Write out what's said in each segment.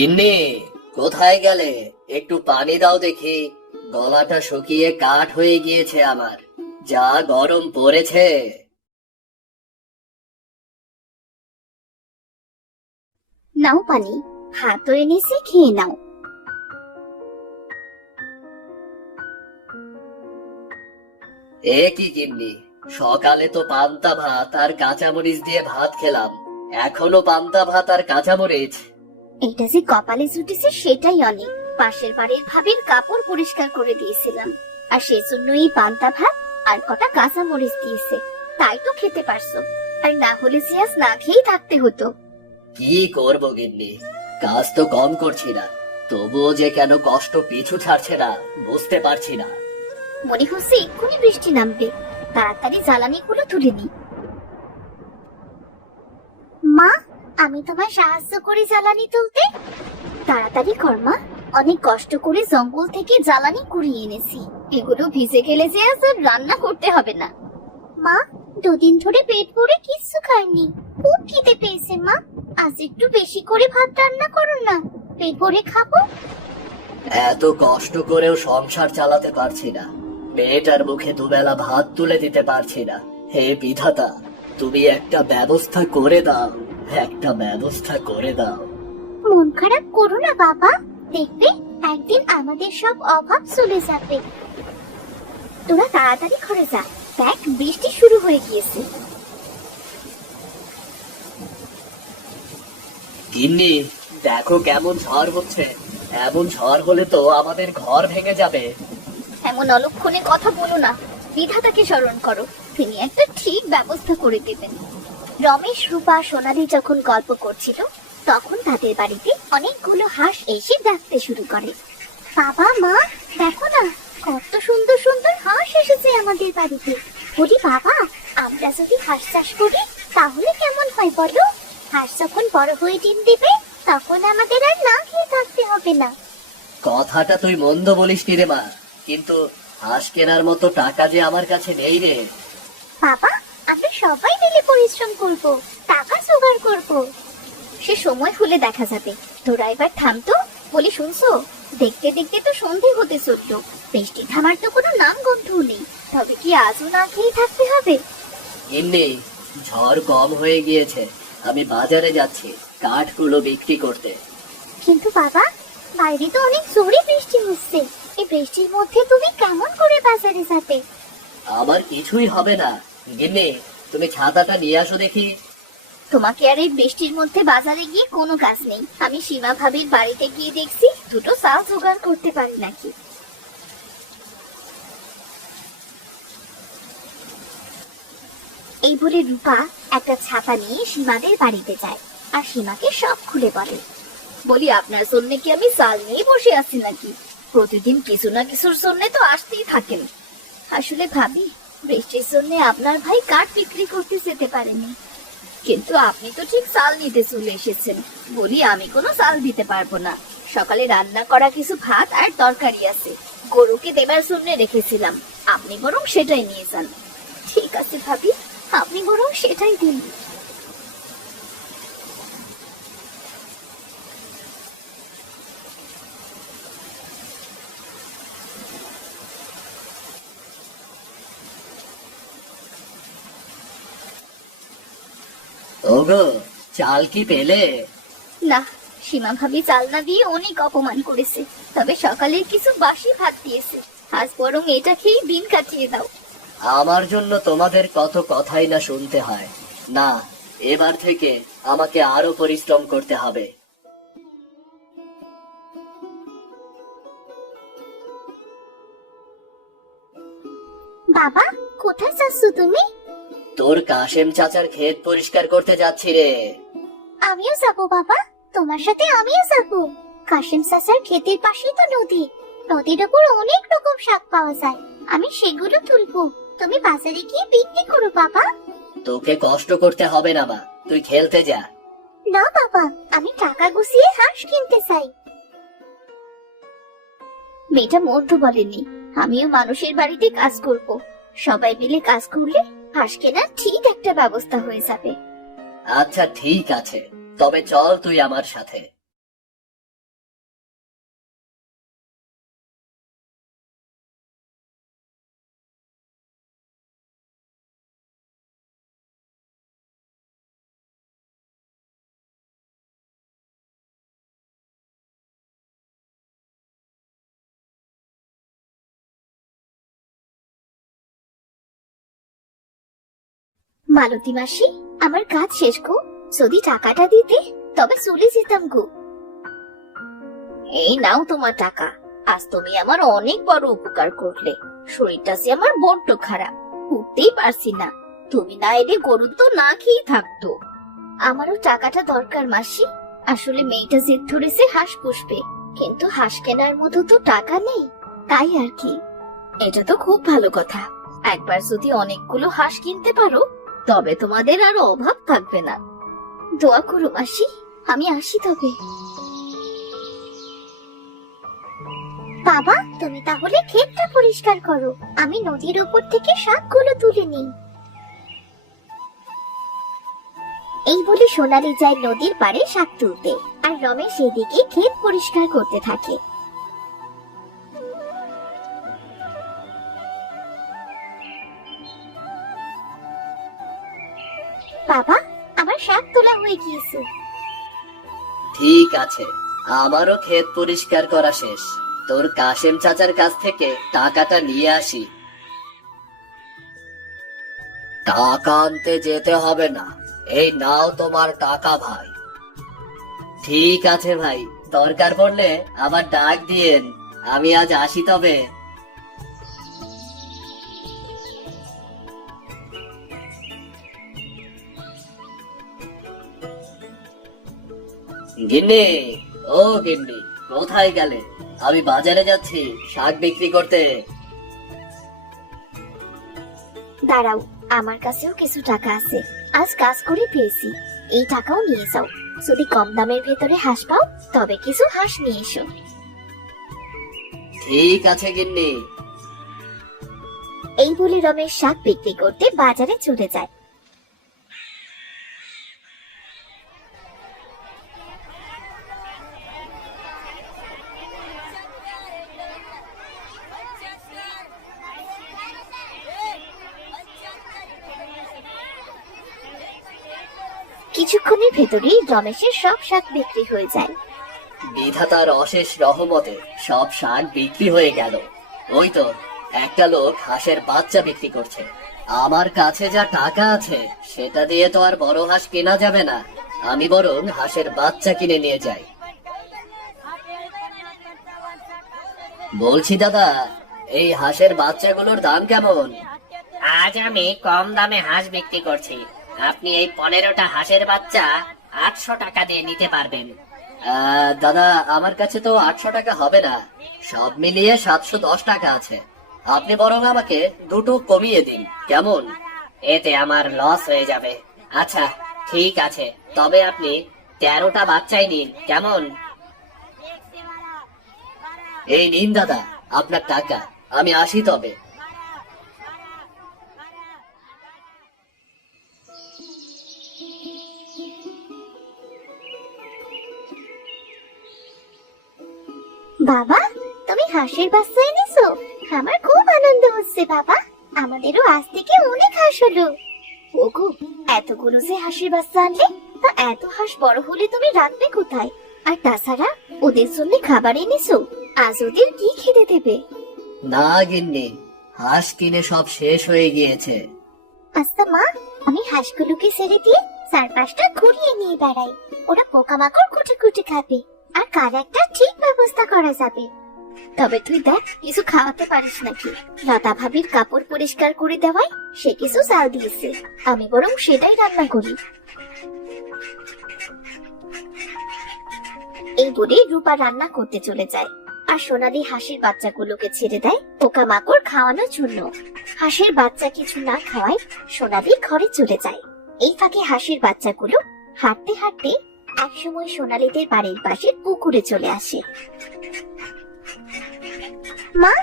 গিন্নি, কোথায় গেলে? একটু পানি দাও দেখি। গলাটা শুকিয়ে কাঠ হয়ে গিয়েছে আমার, যা গরম পড়েছে। নাও পানি, হাতও এনেছি, খেয়ে নাও। এ কি গিন্নি, সকালে তো পান্তা ভাত আর কাঁচামরিচ দিয়ে ভাত খেলাম, এখনো পান্তা ভাত আর কাঁচামরিচ? এটা যে কপালে জুটেছে সেটাই অনেক। পাশের বাড়ির ভাবির কাপড় পরিষ্কার করে দিয়েছিলাম, আর সেজন্য এই পান্তা ভাত আর কটা কাঁচা মরিচ দিয়েছে, তাই তো খেতে পারছো। আর না হলে যে আজ না খেয়েই থাকতে হতো। কি করব গিন্নি, কাজ তো কম করছি না, তবুও যে কেন কষ্ট পিছু ছাড়ছে না বুঝতে পারছি না। মনে হচ্ছে এক্ষুনি বৃষ্টি নামবে, তাড়াতাড়ি জ্বালানিগুলো তুলে নি। মা, আমি তোমার সাহায্য করি জ্বালানি তুলতে। তাড়াতাড়ি কর মা, অনেক কষ্ট করে জঙ্গল থেকে জ্বালানি কুড়িয়ে এনেছি। এগুলো ভিজে গেলে যে আজ আর রান্না করতে হবে না। মা, দুদিন ধরে পেট ভরে কিচ্ছু খাইনি, খুব খিদে পেয়েছে মা। আজ একটু বেশি করে ভাত রান্না করো না, পেট ভরে খাবো। এত কষ্ট করেও সংসার চালাতে পারছি না, মেয়েটার মুখে দুবেলা ভাত তুলে দিতে পারছি না। হে বিধাতা, তুমি একটা ব্যবস্থা করে দাও, একটা ব্যবস্থা করে দাও। মন খারাপ করো না বাবা, দেখবে একদিন আমাদের সব অভাব চলে যাবে। তোরা তাড়াতাড়ি ঘরে যা, দেখ বৃষ্টি শুরু হয়ে গিয়েছে। গিন্নি, দেখো কেমন ঝড় হচ্ছে, এমন ঝড় হলে তো আমাদের ঘর ভেঙে যাবে। এমন অলক্ষণে কথা বলো না, বিধাতাকে স্মরণ করো, তিনি একটা ঠিক ব্যবস্থা করে দেবেন। রমেশ, রূপা, সোনালী যখন গল্প করছিল, তখন তাদের বাড়িতে অনেকগুলো হাঁস এসে ডাকতে শুরু করে। বাবা, মা, দেখো না, কত সুন্দর সুন্দর হাঁস এসেছে আমাদের বাড়িতে। বলি বাবা, আমরা যদি হাঁস চাষ করি তাহলে কেমন হয় বলো? হাঁস যখন বড় হয়ে ডিম দেবে, তখন আমাদের আর না খেয়ে থাকতে হবে না। কথাটা তুই মন্দ বলিস নি রে মা, কিন্তু হাঁস কেনার মতো টাকা যে আমার কাছে নেই রে। বাবা, আমরা সবাই মিলে পরিশ্রম করব, টাকা জোগাড় করব। সে সময় হলে দেখা যাবে। তোরা এবার থামতো, বলি শুনছো? দেখতে দেখতে তো সন্ধে হতে চললো, বৃষ্টি থামার তো কোনো নাম গন্ধও নেই। তবে কি আজও না খেয়ে থাকতে হবে? গিন্নি, ঝড় কম হয়ে গিয়েছে, আমি বাজারে যাচ্ছি কাঠগুলো বিক্রি করতে। কিন্তু বাবা, বাইরে তো অনেক জোরে বৃষ্টি হচ্ছে, এই বৃষ্টির মধ্যে তুমি কেমন করে বাজারে যাবে? আমার কিছুই হবে না। গিন্নি, তুমি ছাতাটা নিয়ে আসো দেখি। তোমাকে আর এই বৃষ্টির মধ্যে বাজারে গিয়ে কোনো কাজ নেই। আমি সীমা ভাবির বাড়িতে গিয়ে দেখছি দুটো চাল জোগাড় করতে পারি নাকি। এই বলে রূপা একটা ছাতা নিয়ে সীমাদের বাড়িতে যায়, আর সীমাকে সব খুলে বলে। বলি আপনার জন্য কি আমি চাল নিয়ে বসে আছি নাকি? প্রতিদিন কিছু না কিছুর জন্য তো আসতেই থাকেন। আসলে ভাবি, বৃষ্টির জন্য আপনার ভাই কাঠ বিক্রি করতে যেতে পারেনি, কিন্তু আপনি তো ঠিক চাল নিতে চলে এসেছেন। বলি আমি কোনো চাল দিতে পারবো না, সকালে রান্না করা কিছু ভাত আর তরকারি আছে, গরুকে দেবার জন্য রেখেছিলাম, আপনি বরং সেটাই নিয়ে যান। ঠিক আছে ভাবি, আপনি বরং সেটাই দিন। ওগো, চাল কি পেলে? না, সীমা ভাবি চাল না দিয়ে অনেক অপমান করেছে, তবে সকালের কিছু বাসি ভাত দিয়েছে। আজ বরং এটা খেয়ে দিন কাটিয়ে দাও। আমার জন্য তোমাদের কত কথাই না শুনতে হয়। না, এবার থেকে আমাকে আরো পরিশ্রম করতে হবে। বাবা, কোথায় যাচ্ছ তুমি? তোর কাশেম চাচার ক্ষেত পরিষ্কার করতে যাচ্ছি রে। আমিও যাবো বাবা, তোমার সাথে আমিও যাবো। কাশিম চাচার ক্ষেতের পাশেই তো নদী, নদীর উপর অনেক রকম শাক পাওয়া যায়, আমি সেগুলো তুলবো। তুমি বাজারে গিয়ে বিক্রি করো বাবা। তোকে কষ্ট করতে হবে না মা, তুই খেলতে যা। না বাবা, আমি টাকা গুছিয়ে হাঁস কিনতে চাই। মেয়েটা মন্দ বলেনি, আমিও মানুষের বাড়িতে কাজ করব। সবাই মিলে কাজ করলে হাঁস কেনার ঠিক একটা ব্যবস্থা হয়ে যাবে। আচ্ছা ঠিক আছে, তবে চল তুই আমার সাথে। মালতী মাসি, আমার কাজ শেষ গো। যদি টাকাটা দিতে তবে চলে যেতাম গো। এই নাও তোমার টাকা। আজ তুমি আমার অনেক বড় উপকার করলে। শরীরটা যে আমার বড্ড খারাপ, উঠতেই পারছি না। তুমি না এলে গরু তো না খেয়ে থাকতো। আমারও টাকাটা দরকার মাসি। আসলে মেয়েটা জেদ ধরেছে হাঁস পুষবে, কিন্তু হাঁস কেনার মতো তো টাকা নেই, তাই আর কি। এটা তো খুব ভালো কথা। একবার যদি অনেকগুলো হাঁস কিনতে পারো তবে তোমাদের আর অভাব থাকবে না। দোয়া করো মাসি, আমি আসি তবে। বাবা, তুমি তাহলে ক্ষেতটা পরিষ্কার করো, আমি নদীর উপর থেকে শাকগুলো তুলে নিই। এই বলে সোনালী যায় নদীর পাড়ে শাক তুলতে, আর রমেশ এদিকে ক্ষেত পরিষ্কার করতে থাকে। বাবা, আমার শাক তোলা হয়ে গিয়েছে। ঠিক আছে, আমারও ক্ষেত পরিষ্কার করা শেষ। তোর কাশেম চাচার কাছ থেকে টাকাটা নিয়ে আসি। টাকা আনতে যেতে হবে না, এই নাও তোমার টাকা ভাই। ঠিক আছে ভাই, দরকার পড়লে আবার ডাক দিয়েন। আমি আজ আসি তবে। গিন্নি, ও গিন্নি, কোথায় গেলে? আমি বাজারে যাচ্ছি শাক বিক্রি করতে। দাঁড়াও, আমার কাছেও কিছু টাকা আছে, আজ কাজ করে পেয়েছি। এই টাকাও নিয়ে যাও। যদি কম দামের ভেতরে হাঁস পাও তবে কিছু হাঁস নিয়ে এসো। ঠিক আছে গিন্নি। এই বলে রমেশ শাক বিক্রি করতে বাজারে চলে যায়। কিছুক্ষণের ভেতরেই রমেশের সব শাক বিক্রি হয়ে যায়। বিধাতার অশেষ রহমতে সব শাক বিক্রি হয়ে গেল। ওই তো একটা লোক হাঁসের বাচ্চা বিক্রি করছে। আমার কাছে যা টাকা আছে সেটা দিয়ে তো আর বড় হাঁস কেনা যাবে না। আমি বরং হাঁসের বাচ্চা কিনে নিয়ে যাই। বলছি দাদা, এই হাঁসের বাচ্চাগুলোর দাম কেমন? আজ আমি কম দামে হাঁস বিক্রি করছি। আপনি এই 15টা হাঁসের বাচ্চা 800 টাকা দিয়ে নিতে পারবেন। দাদা, আমার কাছে তো 800 টাকা হবে না, সব মিলিয়ে 710 টাকা আছে। আপনি বরং আমাকে দুটো কমিয়ে দিন, কেমন? এতে আমার লস হয়ে যাবে। আচ্ছা ঠিক আছে, তবে আপনি 13টা বাচ্চাই নিন, কেমন? এই নিন দাদা আপনার টাকা, আমি আসি তবে। বাবা, তুমি হাঁসের বাচ্চা এনেছো? আমার খুব আনন্দ হচ্ছে বাবা। আমাদেরও আজ থেকে অনেক হাঁস হলো। ওগো, এতগুলো যে হাঁসের বাচ্চা আনলে, তা এত হাঁস বড় হলে তুমি রাখবে কোথায়? আর তাছাড়া ওদের জন্য খাবার এনেছো, আজ ওদের কি খেতে দেবে? না গিন্নি, হাঁস কিনে সব শেষ হয়ে গিয়েছে। আচ্ছা মা, আমি হাঁসগুলোকে ছেড়ে দিয়ে চারপাশটা ঘুরিয়ে নিয়ে বেড়াই। ওরা পোকামাকড় কুটে কুটে খাবে, আর কার একটা ঠিক ব্যবস্থা করা যাবে। তবে তুই দেখ কিছু খাওয়াতে পারিস নাকি। লতা ভাবির কাপড় পরিষ্কার করে দেওয়ায় সে কিছু চাল দিয়েছে, আমি বরং সেটাই রান্না করি। এই বলে রূপা রান্না করতে চলে যায়, আর সোনালী হাঁসের বাচ্চাগুলোকে ছেড়ে দেয় পোকামাকড় খাওয়ানোর জন্য। হাঁসের বাচ্চা কিছু না খাওয়ায় সোনালী ঘরে চলে যায়। এই ফাঁকে হাঁসের বাচ্চাগুলো হাঁটতে হাঁটতে একসময় সোনালীদের বাড়ির পাশে পুকুরে চলে আসে। মা,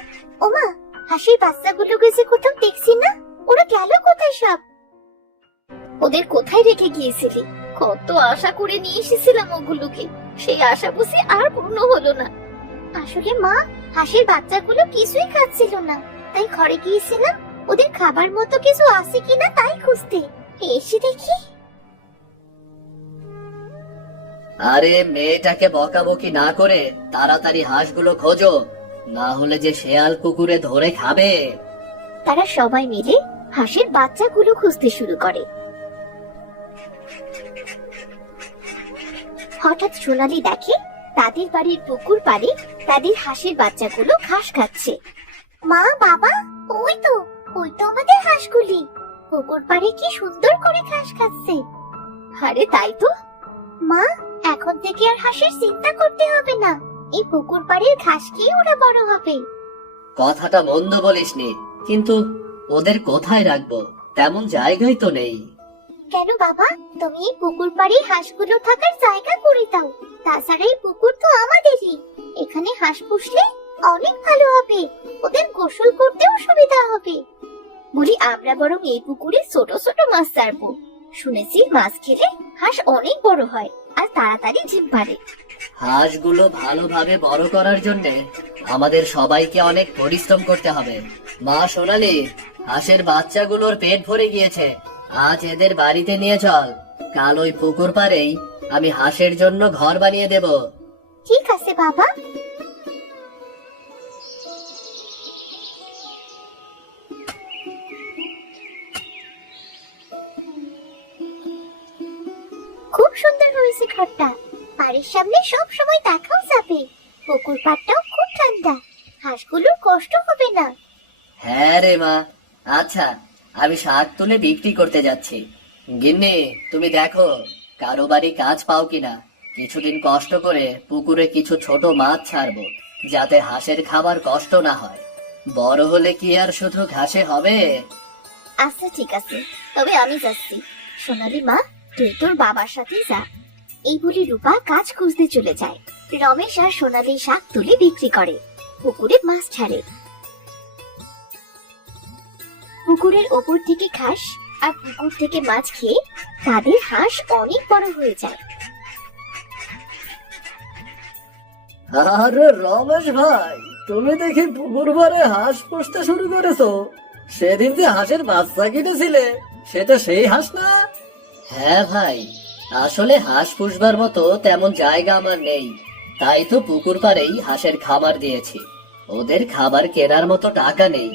ওমা, হাঁসের বাচ্চাগুলোকে যে কোথাও দেখছি না, ওরা গেল কোথায় সব? ওদের কোথায় রেখে গিয়েছিলি? কত আশা করে নিয়ে এসেছিলাম ওগুলোকে, সেই আশা বুঝি আর পূর্ণ হলো না। আসলে মা, হাঁসের বাচ্চাগুলো কিছুই খাচ্ছিল না, তাই ঘরে গিয়েছিলাম ওদের খাবার মতো কিছু আছে কিনা তাই খুঁজতে। এসে দেখি। আরে মেয়েটাকে বকাবকি না করে তাড়াতাড়ি হাঁসগুলো খোঁজো, না হলে যে শেয়াল কুকুরে ধরে খাবে। তারা সবাই মিলে হাঁসের বাচ্চাগুলো খুঁজতে শুরু করে। হঠাৎ সোনালি দেখে তাদের বাড়ির পুকুর পাড়ে তাদের হাঁসের বাচ্চাগুলো ঘাস খাচ্ছে। মা, বাবা, ওই তো আমাদের হাঁসগুলি পুকুর পাড়ে কি সুন্দর করে ঘাস খাচ্ছে। আরে তাই তো মা, এখন থেকে আর হাঁসের চিন্তা করতে হবে না, এই পুকুর পাড়ের ঘাস খেয়ে ওরা বড় হবে। কথাটা মন্দ বলিসনি, কিন্তু ওদের কোথায় রাখবো? তেমন জায়গাই তো নেই। কেন বাবা, তুমি এই পুকুর পাড়ে হাঁসগুলো থাকার জায়গা করে দাও। তাছাড়া এই পুকুর তো আমাদেরই, এখানে হাঁস পুষলে অনেক ভালো হবে, ওদের গোসল করতেও সুবিধা হবে। বলি আমরা বরং এই পুকুরে ছোট ছোট মাছ ছাড়বো। শুনেছি মাছ খেলে হাঁস অনেক বড় হয় আর তাড়াতাড়ি ডিম পাড়ে। হাঁসগুলো ভালোভাবে বড় করার জন্য আমাদের সবাইকে অনেক পরিশ্রম করতে হবে। মা সোনালি, হাঁসের বাচ্চাগুলোর পেট ভরে গিয়েছে, আজ এদের বাড়িতে নিয়ে চল। কাল ওই পুকুর পাড়েই আমি হাঁসের জন্য ঘর বানিয়ে দেব। ঠিক আছে বাবা। খুব সুন্দর হয়েছে ঘরটা, বাড়ির সামনে সব সময় দেখাও যাবে। পুকুর পাড়টাও খুব ঠান্ডা, হাঁসগুলোর কষ্ট হবে না। হ্যাঁ রে মা। আচ্ছা, আমি শাক তুলে বিক্রি করতে যাচ্ছি। গিন্নি, তুমি দেখো কারো বাড়ি কাজ পাও কিনা। কিছুদিন কষ্ট করে পুকুরে কিছু ছোট মাছ ছাড়বো, যাতে হাঁসের খাবার কষ্ট না হয়। বড় হলে কি আর শুধু ঘাসে হবে? আচ্ছা ঠিক আছে, তবে আমি যাচ্ছি। সোনালি মা, তুই তোর বাবার সাথে যা। এই বলে রূপা কাজ খুঁজতে চলে যায়। রমেশ আর সোনালি শাক তুলে বিক্রি করে, পুকুরে মাছ ছাড়ে। পুকুরের ওপর থেকে ঘাস আর পুকুর থেকে মাছ খেয়ে তাদের হাঁস অনেক বড় হয়ে যায়। আরে রমেশ ভাই, তুমি দেখি পুকুর ভরে হাঁস পুষতে শুরু করেছো। সেদিন যে হাঁসের বাচ্চা কিনেছিলে, সেটা সেই হাঁস না? হ্যাঁ ভাই, আসলে হাঁস পুষবার মতো তেমন জায়গা আমার নেই, তাই তো পুকুর পাড়েই হাঁসের খাবার দিয়েছি। ওদের খাবার কেনার মতো টাকা নেই,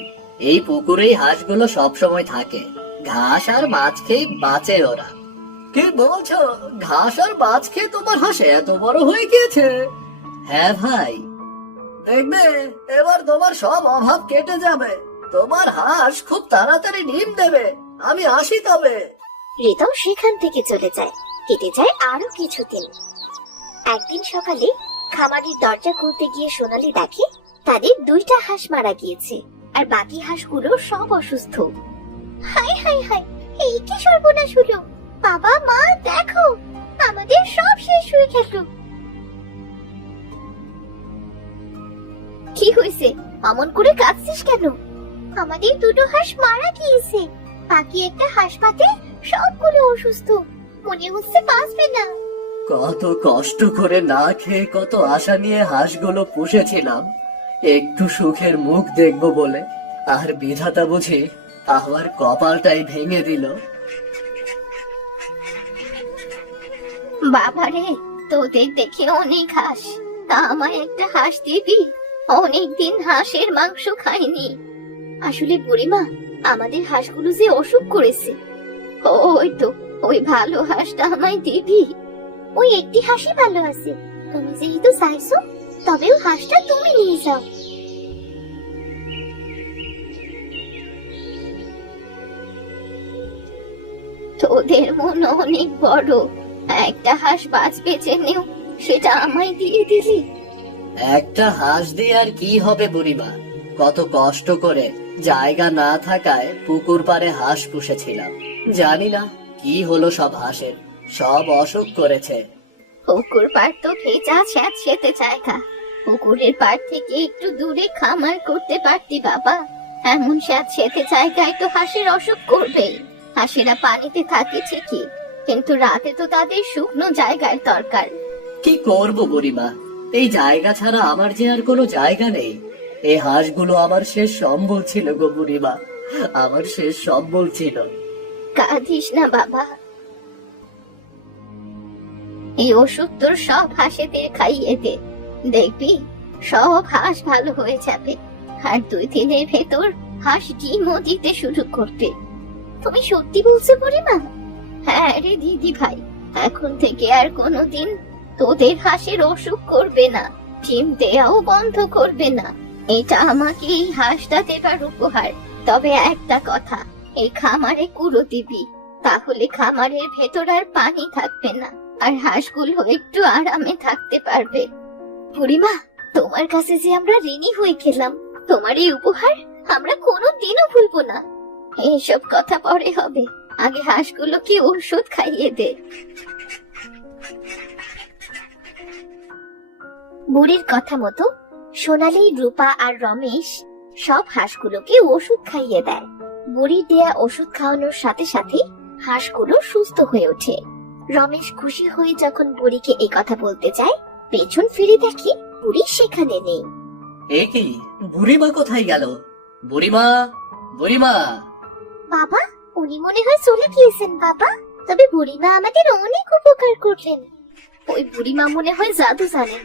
এই পুকুরেই হাঁসগুলো সব সময় থাকে। ঘাস আর মাছ খেয়ে বাঁচে ওরা। কি বলছো? ঘাস আর মাছ খেয়ে তোমার হাঁস এত বড় হয়ে গিয়েছে? হ্যাঁ ভাই, দেখবে এবার তোমার সব অভাব কেটে যাবে। তোমার হাঁস খুব তাড়াতাড়ি ডিম দেবে। আমি আসি তবে। রিতম সেখান থেকে চলে যায়। কেটে যায় আরো কিছুদিন। একদিন সকালে খামারির দরজা খুলতে গিয়ে সোনালি দেখে তাদের 2টা হাঁস মারা গিয়েছে আর বাকি হাঁসগুলো সব অসুস্থ। হায় হায় হায়, এই কি সর্বনাশ হলো! বাবা, মা, দেখো আমাদের সব শেষ হয়ে গেল। কি হয়েছে? অমন করে কাঁদছিস কেন? আমাদের 2টো হাঁস মারা গিয়েছে, বাকি একটা হাসপাতালে সবগুলো অসুস্থ, মনে হচ্ছে বাঁচবে না। কত কষ্ট করে না খেয়ে কত আশা নিয়ে হাঁসগুলো পুষেছিলাম, একটু সুখের মুখ দেখবো বলে, আর বিধাতা বুঝি আমার কপালটাই ভেঙে দিল। বাবারে, তোদের দেখে অনেক হাঁস, তা আমায় একটা হাঁস দিবি? অনেকদিন হাঁসের মাংস খাইনি। আসলে বুড়িমা, আমাদের হাঁসগুলো যে অসুখ করেছে। ওই তো, ওই ভালো হাঁসটা আমায় দিবি? ওই একটি হাঁসই ভালো আছে, তুমি যেহেতু চাইছো তবে ওই হাঁসটা তুমি নিয়ে যাও। তোদের মন অনেক বড়, একটা হাঁস বাঁচবে জেনেও সেটা আমায় দিয়ে দিলি। একটা হাঁস দিয়ে আর কি হবে বুড়িমা? কত কষ্ট করে জায়গা না থাকায় পুকুর পাড়ে হাঁস পুষেছিলাম। জানি না কি হলো সব হাঁসের, সব অসুখ করেছে। পুকুর পাড় তো ভেজা স্যাঁতসেঁতে জায়গা, পুকুরের পাড় থেকে একটু দূরে খামার করতে পারতি বাবা। এমন স্যাঁতসেঁতে জায়গায় তো হাঁসের অসুখ করবেই। হাঁসেরা পানিতে থাকে ঠিকই, কিন্তু রাতে তো তাদের শুকনো জায়গার দরকার। কি করব বুড়িমা, এই জায়গা ছাড়া আমার যে আর কোনো জায়গা নেই। এই হাঁসগুলো আমার শেষ সম্বল ছিল গো বুড়িমা, আমার শেষ সম্বল ছিল। কাঁদিস না বাবা, এই ওষুধ তোর সব হাঁসেদের খাইয়ে দে, দেখবি সব হাঁস ভালো হয়ে যাবে। আর 2 দিনের ভেতর হাঁস ডিমও দিতে শুরু করবে। তুমি সত্যি বলছো বুড়িমা? হ্যাঁ রে দিদি ভাই, এখন থেকে আর কোনোদিন তোদের হাঁসের অসুখ করবে না, ডিম দেয়াও বন্ধ করবে না। এটা আমাকে এই হাঁসটা দেবার উপহার। তবে একটা কথা, এই খামারে কুড়ো দিবি, তাহলে খামারের ভেতর আর পানি থাকবে না, আর হাঁসগুলো একটু আরামে থাকতে পারবে। বুড়িমা, তোমার কাছে যে আমরা ঋণী হয়ে গেলাম, তোমার এই উপহার আমরা কোনোদিনও ভুলবো না। এইসব কথা পরে হবে, আগে হাঁসগুলোকে ওষুধ খাইয়ে দে। বুড়ির কথা মতো সোনালী, রূপা আর রমেশ সব হাঁসগুলোকে ওষুধ খাইয়ে দেয়। বুড়ির দেয়া ওষুধ খাওয়ানোর সাথে সাথে হাঁসগুলো সুস্থ হয়ে ওঠে। রমেশ খুশি হয়ে যখন বুড়িকে এই কথা বলতে যায়, পেছন ফিরে দেখে বুড়ি সেখানে নেই। এ কি, বুড়িমা কোথায় গেল? বুড়িমা, বুড়িমা! বাবা, উনি মনে হয় চলে গিয়েছেন বাবা। তবে বুড়িমা আমাদের অনেক উপকার করলেন। ওই বুড়িমা মনে হয় জাদু জানেন।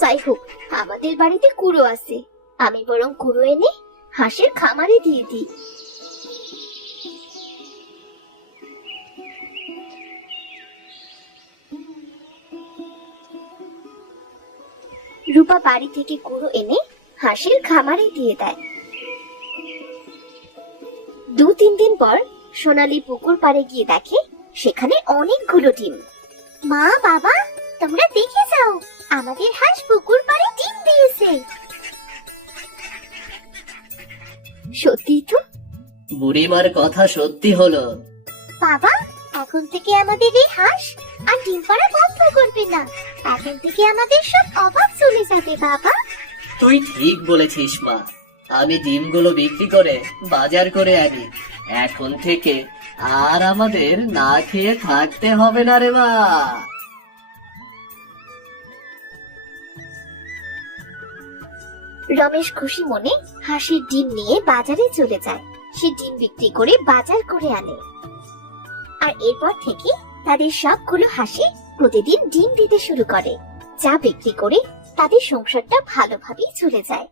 যাই হোক, আমাদের বাড়িতে কুড়ো আছে, আমি বরং কুড়ো এনে হাঁসের খামারে দিয়ে দিই। রূপা বাড়ি থেকে কুড়ো এনে হাঁসের খামারে দিয়ে দেয়। 2-3 দিন পর সোনালী পুকুর পাড়ে গিয়ে দেখে সেখানে অনেকগুলো ডিম। মা, বাবা, তোমরা দেখে যাও, আমাদের হাঁস পুকুর পাড়ে ডিম দিয়েছে। সত্যি তো? বুড়িমার কথা সত্যি হলো। বাবা, এখন থেকে আমাদের এই হাঁস আর ডিম পাড়া বন্ধ করবে না। এখন থেকে আমাদের সব অভাব চলে যাবে বাবা। তুই ঠিক বলেছিস মা। আমি ডিমগুলো বিক্রি করে বাজার করে আনি। এখন থেকে আর আমাদের না খেয়ে থাকতে হবে না রে মা। রমেশ খুশি মনে হাঁসের ডিম নিয়ে বাজারে চলে যায়। সে ডিম বিক্রি করে বাজার করে আনে। আর এরপর থেকে তাদের সবগুলো হাঁসি প্রতিদিন ডিম দিতে শুরু করে, যা বিক্রি করে তাদের সংসারটা ভালোভাবেই চলে যায়।